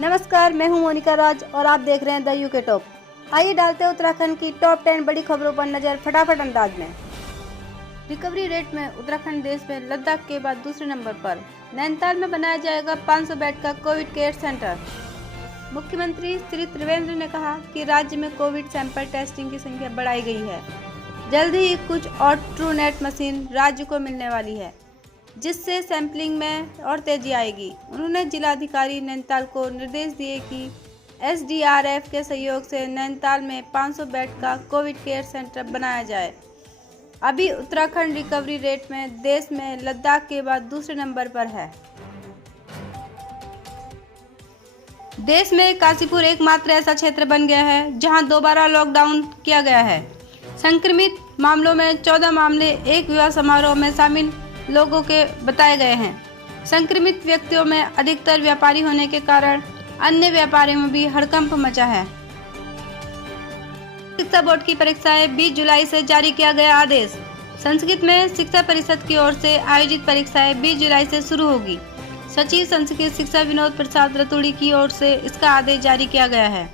नमस्कार, मैं हूं मोनिका राज और आप देख रहे हैं द यूके टॉप। आइए डालते हैं उत्तराखंड की टॉप 10 बड़ी खबरों पर नजर फटाफट अंदाज में। रिकवरी रेट में उत्तराखंड देश में लद्दाख के बाद दूसरे नंबर पर। नैनीताल में बनाया जाएगा 500 बेड का कोविड केयर सेंटर। मुख्यमंत्री श्री त्रिवेंद्र ने कहा कि राज्य में कोविड सैंपल टेस्टिंग की संख्या बढ़ाई गई है। जल्द ही कुछ और ट्रूनेट मशीन राज्य को मिलने वाली है, जिससे सैंपलिंग में और तेजी आएगी। उन्होंने जिलाधिकारी नैनीताल को निर्देश दिए कि SDRF के सहयोग से नैनीताल में 500 बेड का कोविड केयर सेंटर बनाया जाए। अभी उत्तराखंड रिकवरी रेट में देश में लद्दाख के बाद दूसरे नंबर पर है। देश में काशीपुर एकमात्र ऐसा क्षेत्र बन गया है जहां दोबारा लॉकडाउन किया गया है। संक्रमित मामलों में 14 मामले एक विवाह समारोह में शामिल लोगों के बताए गए हैं। संक्रमित व्यक्तियों में अधिकतर व्यापारी होने के कारण अन्य व्यापारियों में भी हड़कंप मचा है। शिक्षा बोर्ड की परीक्षाएं 20 जुलाई से जारी किया गया आदेश। संस्कृत में शिक्षा परिषद की ओर से आयोजित परीक्षाएं 20 जुलाई से शुरू होगी। सचिव संस्कृत शिक्षा विनोद प्रसाद रतूड़ी की ओर से इसका आदेश जारी किया गया है।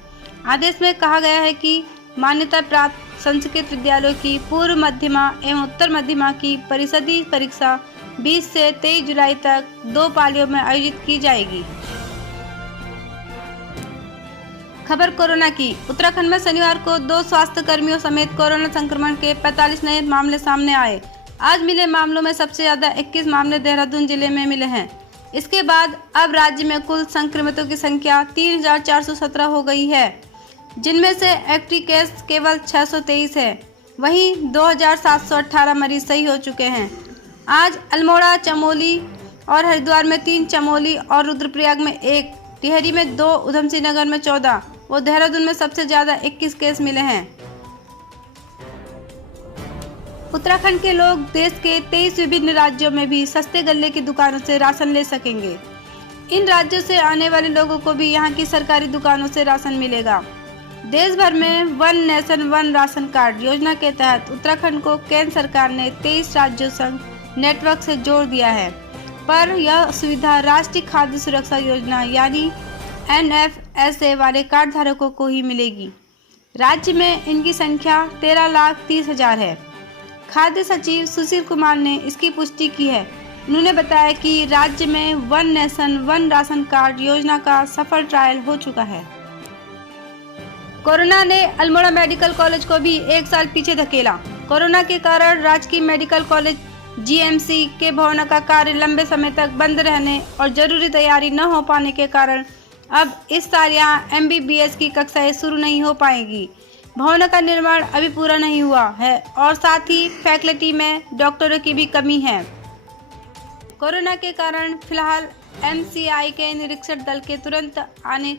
आदेश में कहा गया है कि मान्यता प्राप्त संस्कृत विद्यालयों की पूर्व मध्यमा एवं उत्तर मध्यमा की परिषदीय परीक्षा 20 से 23 जुलाई तक 2 पालियों में आयोजित की जाएगी। खबर कोरोना की। उत्तराखंड में शनिवार को 2 स्वास्थ्य कर्मियों समेत कोरोना संक्रमण के 45 नए मामले सामने आए। आज मिले मामलों में सबसे ज्यादा 21 मामले देहरादून जिले में मिले हैं। इसके बाद अब राज्य में कुल संक्रमितों की संख्या 3417 हो गई है, जिनमें से एक्टिव केस केवल 623 है। वहीं 2718 मरीज सही हो चुके हैं। आज अल्मोड़ा, चमोली और हरिद्वार में 3, चमोली और रुद्रप्रयाग में 1, टिहरी में 2, उधमसिंह नगर में 14 और देहरादून में सबसे ज्यादा 21 केस मिले हैं। उत्तराखंड के लोग देश के 23 विभिन्न राज्यों में भी सस्ते गल्ले की दुकानों से राशन ले सकेंगे। इन राज्यों से आने वाले लोगों को भी यहां की सरकारी दुकानों से राशन मिलेगा। देश भर में one nation one ration card योजना के तहत उत्तराखंड को केंद्र सरकार ने 23 राज्यों संग नेटवर्क से जोड़ दिया है, पर यह सुविधा राष्ट्रीय खाद्य सुरक्षा योजना यानी NFSA वाले कार्ड धारकों को ही मिलेगी। राज्य में इनकी संख्या 13,30,000 है। खाद्य सचिव सुशील कुमार ने इसकी पुष्टि की है। उन्होंने बताया कि राज्य में one nation one ration card योजना का सफल ट्रायल हो चुका है। कोरोना ने अल्मोड़ा मेडिकल कॉलेज को भी 1 साल पीछे धकेला। कोरोना के कारण राजकीय मेडिकल कॉलेज GMC के भवन का कार्य लंबे समय तक बंद रहने और जरूरी तैयारी न हो पाने के कारण अब इस साल यहाँ MBBS की कक्षाएं शुरू नहीं हो पाएगी। भवन का निर्माण अभी पूरा नहीं हुआ है और साथ ही फैकल्टी में डॉक्टरों की भी कमी है। कोरोना के कारण फिलहाल MCI के निरीक्षण दल के तुरंत आने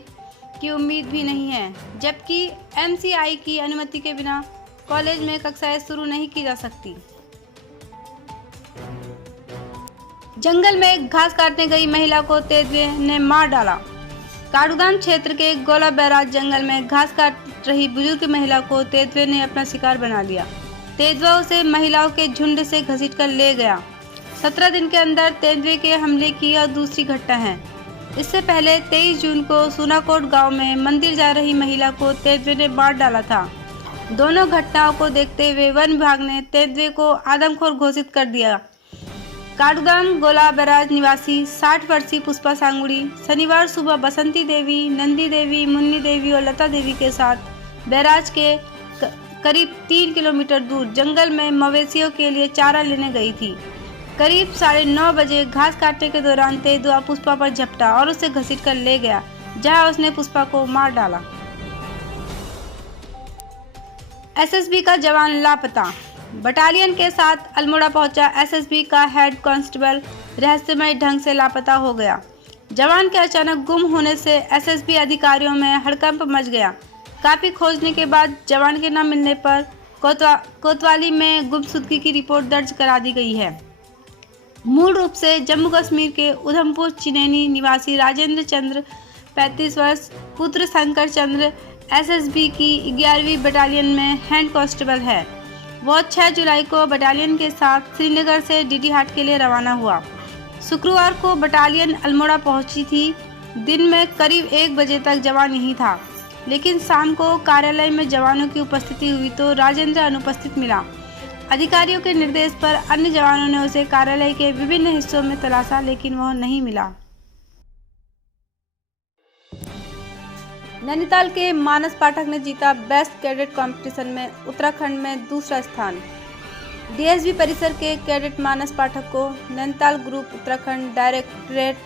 की उम्मीद भी नहीं है, जबकि MCI की अनुमति के बिना कॉलेज में कक्षाएं शुरू नहीं की जा सकती। जंगल में घास काटने गई महिला को तेंदुए ने मार डाला। काठगोदाम क्षेत्र के गोला बैराज जंगल में घास काट रही बुजुर्ग महिला को तेंदुए ने अपना शिकार बना लिया। तेंदुआ उसे महिलाओं के झुंड से घसीटकर ले गया। 17 दिन के अंदर तेंदुए के हमले की यह दूसरी घटना है। इससे पहले 23 जून को सूनाकोट गांव में मंदिर जा रही महिला को तेंदुए ने मार डाला था। दोनों घटनाओं को देखते हुए वन विभाग ने तेंदुए को आदमखोर घोषित कर दिया। काठगोदाम गोला बैराज निवासी 60 वर्षीय पुष्पा सांगुड़ी शनिवार सुबह बसंती देवी, नंदी देवी, मुन्नी देवी और लता देवी के साथ बैराज के करीब 3 किलोमीटर दूर जंगल में मवेशियों के लिए चारा लेने गई थी। करीब 9:30 बजे घास काटने के दौरान तेंदुआ पुष्पा पर झपटा और उसे घसीटकर ले गया, जहां उसने पुष्पा को मार डाला। SSB का जवान लापता। बटालियन के साथ अल्मोड़ा पहुंचा SSB का हेड कांस्टेबल रहस्यमय ढंग से लापता हो गया। जवान के अचानक गुम होने से SSB अधिकारियों में हड़कंप मच गया। काफी खोजने के बाद जवान के न मिलने पर कोतवाली में गुमशुदगी की रिपोर्ट दर्ज करा दी गई है। मूल रूप से जम्मू कश्मीर के उधमपुर चिनैनी निवासी राजेंद्र चंद्र 35 वर्ष पुत्र शंकर चंद्र SSB की 11वीं बटालियन में हेड कांस्टेबल है। वह 6 जुलाई को बटालियन के साथ श्रीनगर से डीडी हाट के लिए रवाना हुआ। शुक्रवार को बटालियन अल्मोड़ा पहुंची थी। दिन में करीब 1 बजे तक जवान यहीं था, लेकिन शाम को कार्यालय में जवानों की उपस्थिति हुई तो राजेंद्र अनुपस्थित मिला। अधिकारियों के निर्देश पर अन्य जवानों ने उसे कार्यालय के विभिन्न हिस्सों में तलाशा, लेकिन वह नहीं मिला। नैनीताल के मानस पाठक ने जीता बेस्ट कैडेट कंपटीशन में उत्तराखंड में दूसरा स्थान। डीएसबी परिसर के कैडेट मानस पाठक को नैनीताल ग्रुप उत्तराखंड डायरेक्टरेट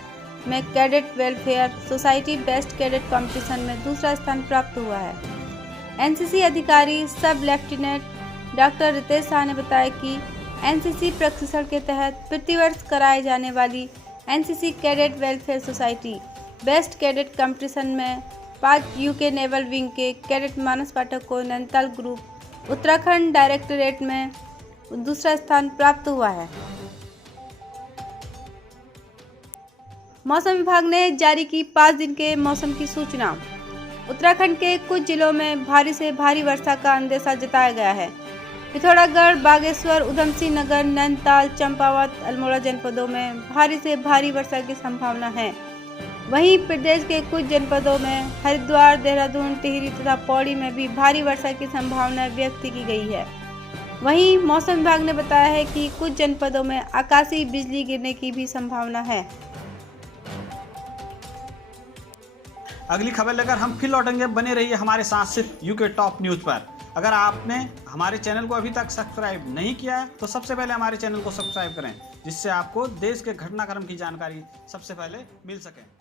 में cadet welfare society best cadet competition में दूसरा स्थान प्राप्त हुआ है। एनसीसी अधिकारी सब लेफ्टिनेंट डॉक्टर रितेश शाह ने बताया कि एनसीसी प्रशिक्षण के तहत प्रतिवर्ष कराई जाने वाली NCC cadet welfare society best cadet competition में 5 यूके नेवल विंग के कैडेट मानस पाठक को नैनीताल ग्रुप उत्तराखंड डायरेक्टरेट में दूसरा स्थान प्राप्त हुआ है। मौसम विभाग ने जारी की 5 दिन के मौसम की सूचना। उत्तराखंड के कुछ जिलों में भारी से भारी वर्षा का अंदेशा जताया गया है। पिथौरागढ़, बागेश्वर, उधमसिंह नगर, नैनीताल, चंपावत, अल्मोड़ा जनपदों में भारी से भारी वर्षा की संभावना है। वहीं प्रदेश के कुछ जनपदों में हरिद्वार, देहरादून, टिहरी तथा पौड़ी में भी भारी वर्षा की संभावना व्यक्त की गई है। वहीं मौसम विभाग ने बताया है कि कुछ जनपदों में आकाशीय बिजली गिरने की भी संभावना है। अगली खबर लेकर हम फिर लौटेंगे। बने रहिए हमारे साथ सिर्फ यूके टॉप न्यूज पर। अगर आपने हमारे चैनल को अभी तक सब्सक्राइब नहीं किया है तो सबसे पहले हमारे चैनल को सब्सक्राइब करें, जिससे आपको देश के घटनाक्रम की जानकारी सबसे पहले मिल सके।